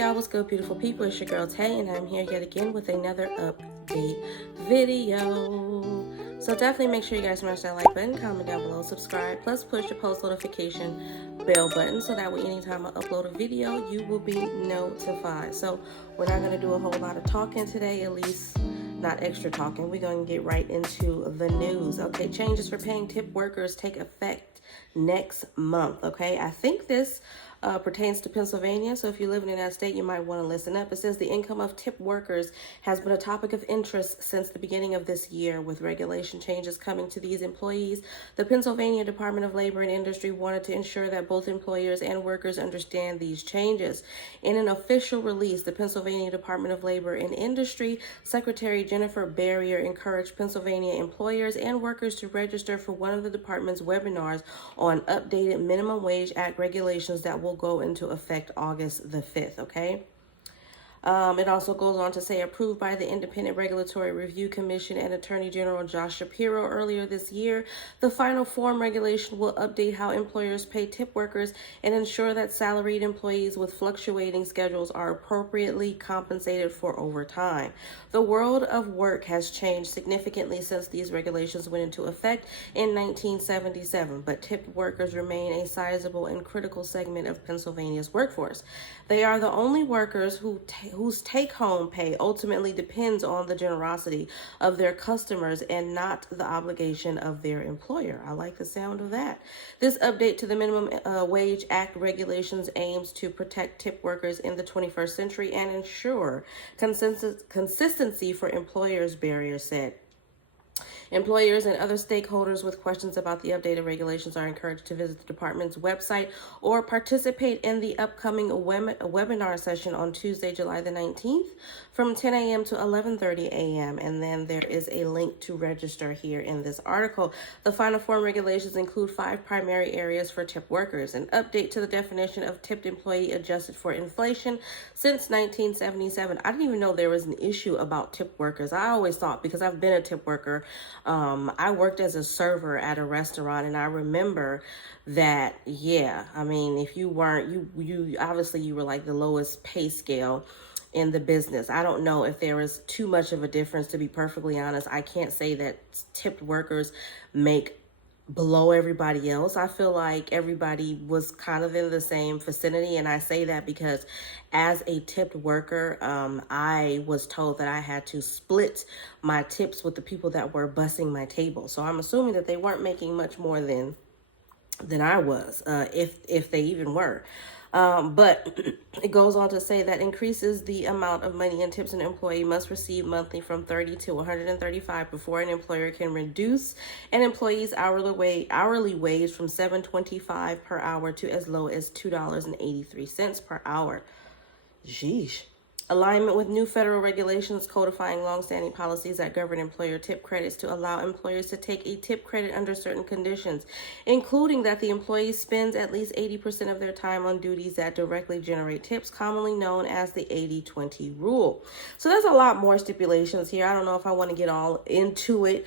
y'all, what's good, beautiful people? It's your girl Tay, and I'm here yet again with another update video. So definitely make sure you guys smash that like button, comment down below, subscribe, plus push the post notification bell button so that way anytime I upload a video, you will be notified. So we're not going to do a whole lot of talking today, at least not extra talking. We're going to get right into the news. Okay, changes for paying tip workers take effect next month. Okay, I think this pertains to Pennsylvania, so if you live in that state, you might want to listen up. It says the income of tip workers has been a topic of interest since the beginning of this year. With regulation changes coming to these employees, the Pennsylvania Department of Labor and Industry wanted to ensure that both employers and workers understand these changes. In an official release, the Pennsylvania Department of Labor and Industry Secretary Jennifer Barrier encouraged Pennsylvania employers and workers to register for one of the department's webinars on updated Minimum Wage Act regulations that will go into effect August the 5th, okay? It also goes on to say, approved by the Independent Regulatory Review Commission and Attorney General Josh Shapiro earlier this year, the final form regulation will update how employers pay tip workers and ensure that salaried employees with fluctuating schedules are appropriately compensated for overtime. The world of work has changed significantly since these regulations went into effect in 1977, but tipped workers remain a sizable and critical segment of Pennsylvania's workforce. They are the only workers whose take-home pay ultimately depends on the generosity of their customers and not the obligation of their employer. I like the sound of that. This update to the Minimum Wage Act regulations aims to protect tip workers in the 21st century and ensure consistency for employers, Barrier said. Employers and other stakeholders with questions about the updated regulations are encouraged to visit the department's website or participate in the upcoming webinar session on Tuesday, July the 19th from 10 a.m. to 11:30 a.m. And then there is a link to register here in this article. The final form regulations include 5 primary areas for tip workers: an update to the definition of tipped employee adjusted for inflation since 1977. I didn't even know there was an issue about tip workers. I always thought, because I've been a tip worker, I worked as a server at a restaurant, and I remember that, yeah, I mean, if you weren't, you obviously you were like the lowest pay scale in the business. I don't know if there was too much of a difference, to be perfectly honest. I can't say that tipped workers make below everybody else. I feel like everybody was kind of in the same vicinity, and I say that because as a tipped worker, I was told that I had to split my tips with the people that were bussing my table. So I'm assuming that they weren't making much more than I was, if they even were. But it goes on to say that increases the amount of money and tips an employee must receive monthly from $30 to $135 before an employer can reduce an employee's hourly wage from $7.25 per hour to as low as $2.83 per hour. Sheesh. Alignment with new federal regulations codifying longstanding policies that govern employer tip credits to allow employers to take a tip credit under certain conditions, including that the employee spends at least 80% of their time on duties that directly generate tips, commonly known as the 80-20 rule. So there's a lot more stipulations here. I don't know if I want to get all into it,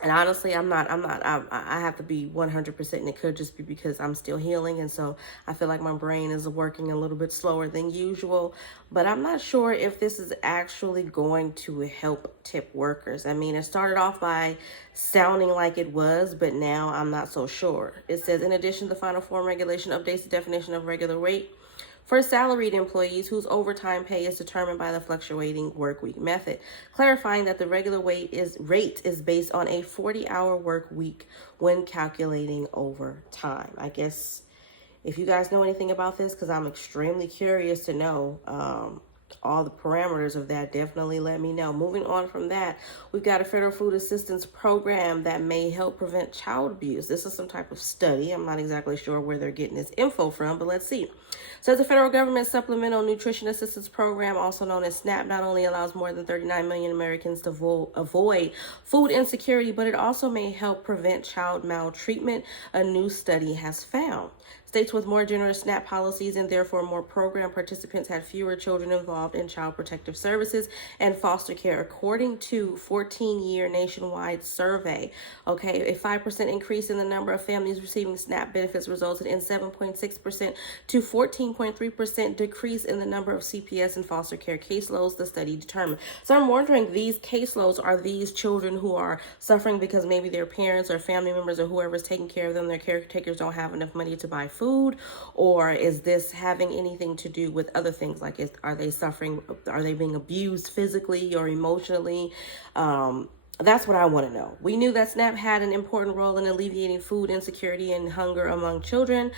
and honestly, I have to be 100%, and it could just be because I'm still healing. And so I feel like my brain is working a little bit slower than usual, but I'm not sure if this is actually going to help tip workers. I mean, it started off by sounding like it was, but now I'm not so sure. It says, in addition, the final form regulation updates the definition of regular rate for salaried employees whose overtime pay is determined by the fluctuating workweek method, clarifying that the regular rate is based on a 40-hour work week when calculating overtime. I guess if you guys know anything about this, because I'm extremely curious to know all the parameters of that, definitely let me know. Moving on from that, we've got a federal food assistance program that may help prevent child abuse. This is some type of study. I'm not exactly sure where they're getting this info from, but let's see. So the federal government supplemental nutrition assistance program, also known as SNAP, not only allows more than 39 million Americans to avoid food insecurity, but it also may help prevent child maltreatment, a new study has found. States with more generous SNAP policies and therefore more program participants had fewer children involved in child protective services and foster care, according to 14-year nationwide survey. Okay, a 5% increase in the number of families receiving SNAP benefits resulted in 7.6% to 14.3% decrease in the number of CPS and foster care caseloads, the study determined. So I'm wondering, these caseloads, are these children who are suffering because maybe their parents or family members or whoever's taking care of them, their caretakers, don't have enough money to buy food? Or is this having anything to do with other things? Like, are they suffering? Are they being abused physically or emotionally? That's what I want to know. We knew that SNAP had an important role in alleviating food insecurity and hunger among children.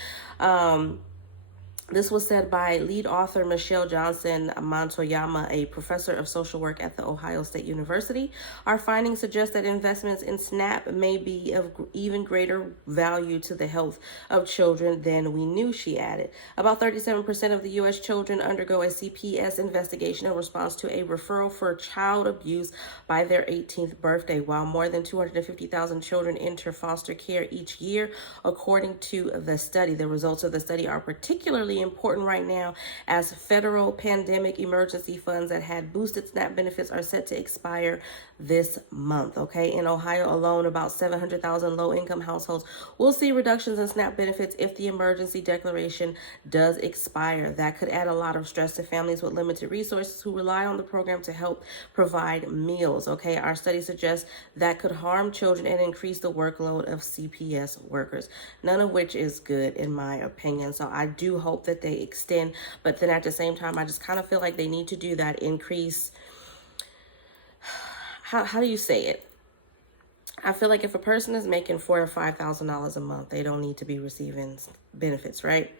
This was said by lead author Michelle Johnson Montoyama, a professor of social work at The Ohio State University. Our findings suggest that investments in SNAP may be of even greater value to the health of children than we knew, she added. About 37% of the U.S. children undergo a CPS investigation in response to a referral for child abuse by their 18th birthday, while more than 250,000 children enter foster care each year, according to the study. The results of the study are particularly important right now as federal pandemic emergency funds that had boosted SNAP benefits are set to expire this month. Okay, in Ohio alone, about 700,000 low-income households will see reductions in SNAP benefits if the emergency declaration does expire. That could add a lot of stress to families with limited resources who rely on the program to help provide meals. Okay, our study suggests that could harm children and increase the workload of CPS workers, none of which is good in my opinion. So I do hope that they extend, but then at the same time, I just kind of feel like they need to do that increase. How do you say it? I feel like if a person is making $4,000 or $5,000 a month, they don't need to be receiving benefits, right?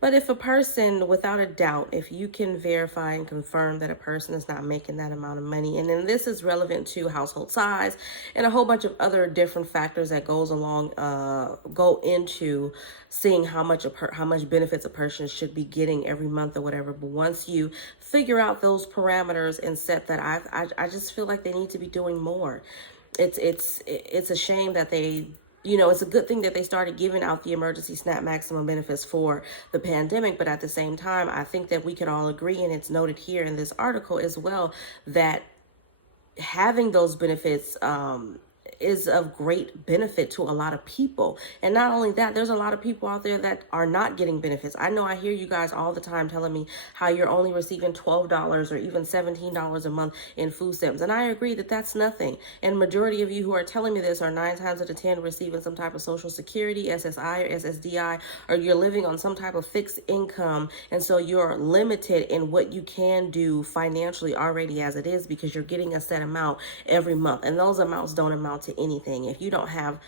But if a person, without a doubt, if you can verify and confirm that a person is not making that amount of money, and then this is relevant to household size and a whole bunch of other different factors that go into seeing how much benefits a person should be getting every month or whatever. But once you figure out those parameters and set that, I just feel like they need to be doing more. It's a shame that they, it's a good thing that they started giving out the emergency SNAP maximum benefits for the pandemic. But at the same time, I think that we could all agree, and it's noted here in this article as well, that having those benefits is of great benefit to a lot of people. And not only that, there's a lot of people out there that are not getting benefits. I know I hear you guys all the time telling me how you're only receiving $12 or even $17 a month in food stamps. And I agree that that's nothing. And majority of you who are telling me this are 9 times out of 10 receiving some type of Social Security, SSI or SSDI, or you're living on some type of fixed income. And so you're limited in what you can do financially already as it is, because you're getting a set amount every month. And those amounts don't amount to anything. If you don't have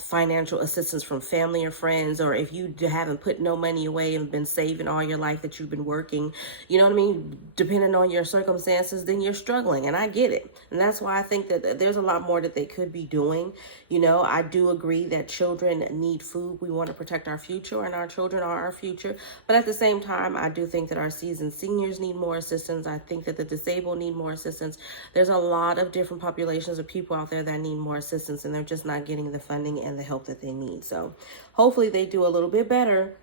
financial assistance from family or friends, or if you haven't put no money away and been saving all your life that you've been working, you know what I mean, depending on your circumstances, then you're struggling. And I get it. And that's why I think that there's a lot more that they could be doing. I do agree that children need food. We want to protect our future, and our children are our future. But at the same time, I do think that our seasoned seniors need more assistance. I think that the disabled need more assistance. There's a lot of different populations of people out there that need more assistance, and they're just not getting the funding and the help that they need. So hopefully they do a little bit better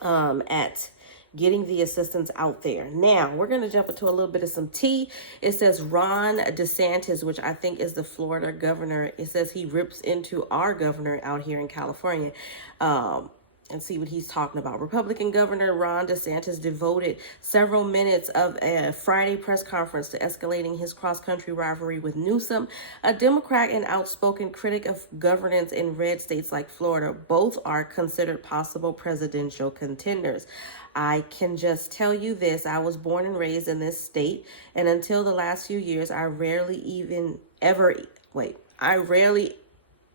at getting the assistance out there. Now, we're going to jump into a little bit of some tea. It says Ron DeSantis, which I think is the Florida governor. It says he rips into our governor out here in California. And see what he's talking about. Republican Governor Ron DeSantis devoted several minutes of a Friday press conference to escalating his cross-country rivalry with Newsom, a Democrat and outspoken critic of governance in red states like Florida. Both are considered possible presidential contenders. I can just tell you this: I was born and raised in this state, and until the last few years, I rarely,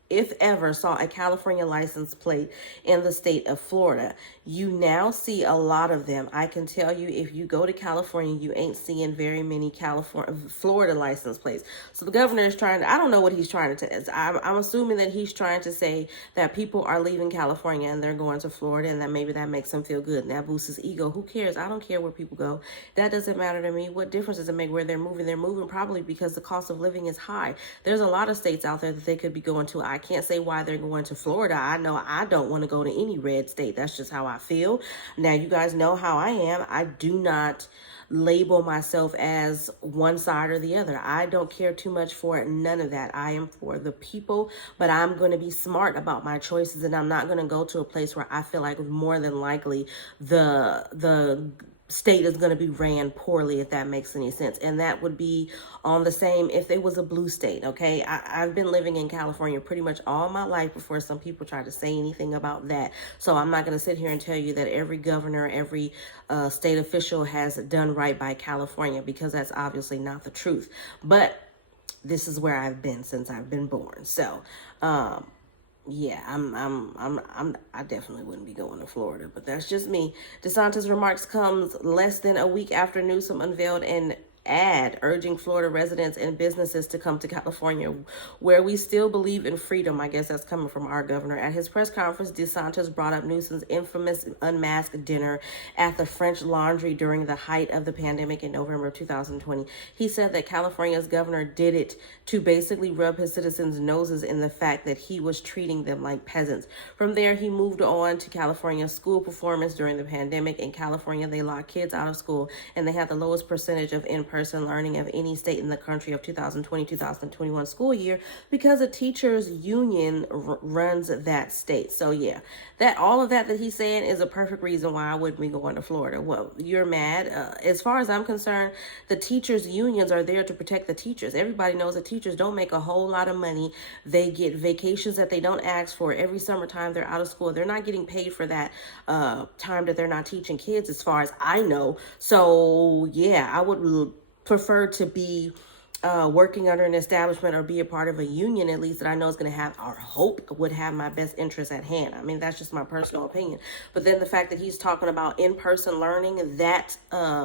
if ever, saw a California license plate in the state of Florida. You now see a lot of them. I can tell you, if you go to California, you ain't seeing very many Florida license plates. So the governor is I don't know what he's trying to say. I'm assuming that he's trying to say that people are leaving California and they're going to Florida, and that maybe that makes him feel good and that boosts his ego. Who cares? I don't care where people go. That doesn't matter to me. What difference does it make where they're moving? They're moving probably because the cost of living is high. There's a lot of states out there that they could be going to. I I can't say why they're going to Florida. I know I don't want to go to any red state. That's just how I feel. Now, you guys know how I am. I do not label myself as one side or the other. I don't care too much for none of that. I am for the people, but I'm going to be smart about my choices, and I'm not going to go to a place where I feel like more than likely the state is going to be ran poorly, if that makes any sense. And that would be on the same if it was a blue state. Okay, I've been living in California pretty much all my life before some people try to say anything about that. So I'm not going to sit here and tell you that every governor, every state official has done right by California, because that's obviously not the truth. But this is where I've been since I've been born. So yeah, I definitely wouldn't be going to Florida, but that's just me. DeSantis' remarks comes less than a week after Newsom unveiled an ad urging Florida residents and businesses to come to California, where we still believe in freedom. I guess that's coming from our governor. At his press conference, DeSantis brought up Newsom's infamous unmasked dinner at the French Laundry during the height of the pandemic in November of 2020. He said that California's governor did it to basically rub his citizens' noses in the fact that he was treating them like peasants. From there, he moved on to California's school performance during the pandemic. In California, they locked kids out of school, and they had the lowest percentage of in-person learning of any state in the country of 2020-2021 school year, because a teachers union runs that state. So yeah, that all of that he's saying is a perfect reason why I wouldn't be going to Florida. Well, you're mad. As far as I'm concerned, the teachers unions are there to protect the teachers. Everybody knows that teachers don't make a whole lot of money. They get vacations that they don't ask for every summertime they're out of school. They're not getting paid for that time that they're not teaching kids, as far as I know. So yeah, I would prefer to be working under an establishment or be a part of a union, at least, that I know is going to have, or hope would have, my best interests at hand. I mean, that's just my personal opinion. But then the fact that he's talking about in-person learning, that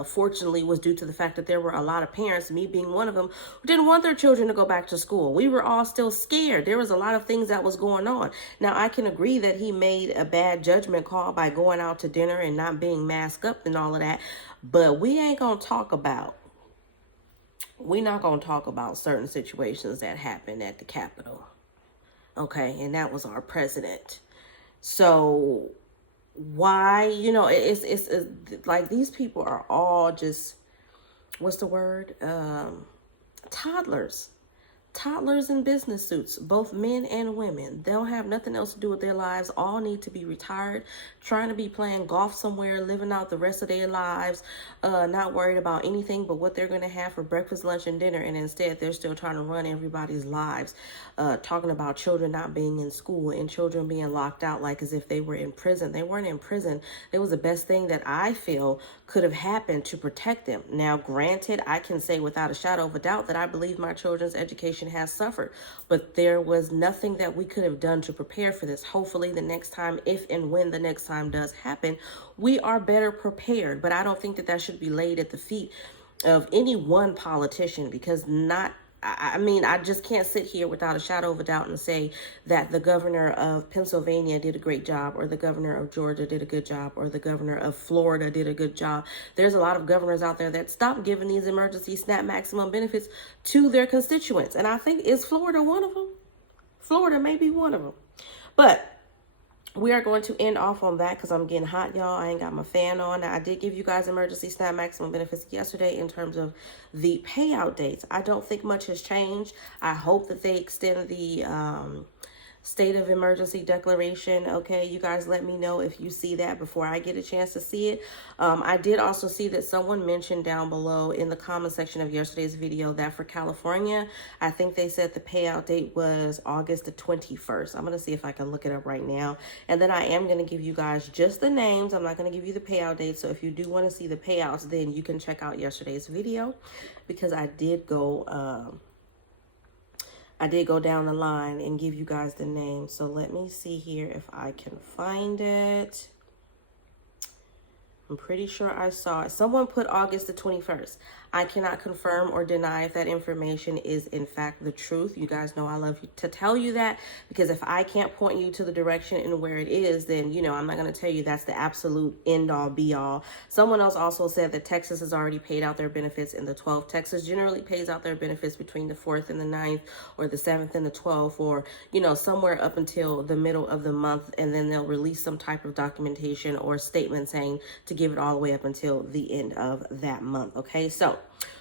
fortunately was due to the fact that there were a lot of parents, me being one of them, who didn't want their children to go back to school. We were all still scared. There was a lot of things that was going on. Now, I can agree that he made a bad judgment call by going out to dinner and not being masked up and all of that. But we ain't going to talk about we're not going to talk about certain situations that happened at the Capitol. Okay, and that was our president. So why, it's like these people are all just, what's the word? Toddlers. Toddlers in business suits, both men and women. They don't have nothing else to do with their lives. All need to be retired, trying to be playing golf somewhere, living out the rest of their lives, not worried about anything but what they're going to have for breakfast, lunch, and dinner. And instead, they're still trying to run everybody's lives, talking about children not being in school and children being locked out like as if they were in prison. They weren't in prison. It was the best thing that I feel could have happened to protect them. Now, granted, I can say without a shadow of a doubt that I believe my children's education has suffered, but there was nothing that we could have done to prepare for this. Hopefully the next time, if and when the next time does happen, we are better prepared. But I don't think that should be laid at the feet of any one politician, because I just can't sit here without a shadow of a doubt and say that the governor of Pennsylvania did a great job, or the governor of Georgia did a good job, or the governor of Florida did a good job. There's a lot of governors out there that stopped giving these emergency SNAP maximum benefits to their constituents. And I think, is Florida one of them? Florida may be one of them. But we are going to end off on that because I'm getting hot, y'all. I ain't got my fan on. Now, I did give you guys emergency SNAP maximum benefits yesterday in terms of the payout dates. I don't think much has changed. I hope that they extend the state of emergency declaration. Okay, you guys let me know if you see that before I get a chance to see it. I did also see that someone mentioned down below in the comment section of yesterday's video that for California, I think they said the payout date was August the 21st. I'm going to see if I can look it up right now. And then I am going to give you guys just the names. I'm not going to give you the payout date. So if you do want to see the payouts, then you can check out yesterday's video, because I did go down the line and give you guys the name. So let me see here if I can find it. I'm pretty sure I saw it. Someone put August the 21st. I cannot confirm or deny if that information is in fact the truth. You guys know I love to tell you that, because if I can't point you to the direction and where it is, then, you know, I'm not going to tell you that's the absolute end all be all. Someone else also said that Texas has already paid out their benefits in the 12th. Texas generally pays out their benefits between the 4th and the 9th, or the 7th and the 12th, or, you know, somewhere up until the middle of the month, and then they'll release some type of documentation or statement saying to give it all the way up until the end of that month. Okay, so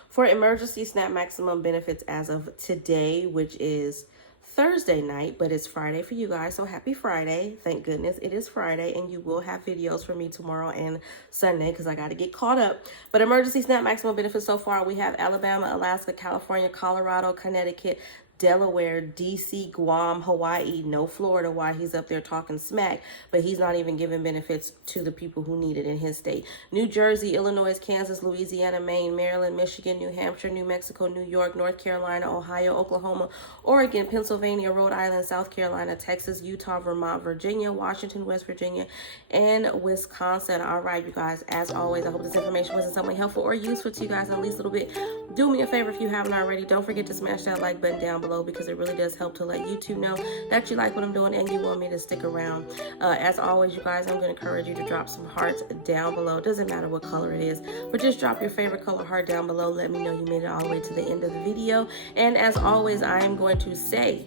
for emergency SNAP maximum benefits as of today, which is Thursday night, but it's Friday for you guys, so happy Friday. Thank goodness it is Friday, and you will have videos for me tomorrow and Sunday because I got to get caught up. But emergency SNAP maximum benefits so far, we have Alabama, Alaska, California, Colorado, Connecticut, Delaware, DC, Guam, Hawaii, no Florida. Why he's up there talking smack, but he's not even giving benefits to the people who need it in his state. New Jersey, Illinois, Kansas, Louisiana, Maine, Maryland, Michigan, New Hampshire, New Mexico, New York, North Carolina, Ohio, Oklahoma, Oregon, Pennsylvania, Rhode Island, South Carolina, Texas, Utah, Vermont, Virginia, Washington, West Virginia, and Wisconsin. All right, you guys, as always, I hope this information was in some way helpful or useful to you guys in at least a little bit. Do me a favor if you haven't already. Don't forget to smash that like button down below, because it really does help to let YouTube know that you like what I'm doing and you want me to stick around. As always, you guys, I'm going to encourage you to drop some hearts down below. It doesn't matter what color it is, but just drop your favorite color heart down below. Let me know you made it all the way to the end of the video. And as always, I am going to say,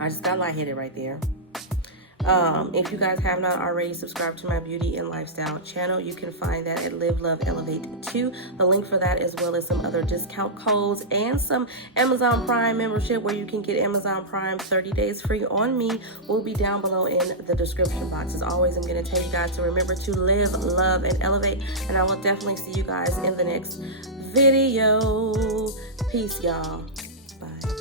I just got lightheaded right there. If you guys have not already subscribed to my beauty and lifestyle channel, you can find that at Live Love Elevate 2. The link for that, as well as some other discount codes and some Amazon Prime membership where you can get Amazon Prime 30 days free on me, will be down below in the description box. As always, I'm going to tell you guys to remember to live, love, and elevate, and I will definitely see you guys in the next video. Peace, y'all. Bye.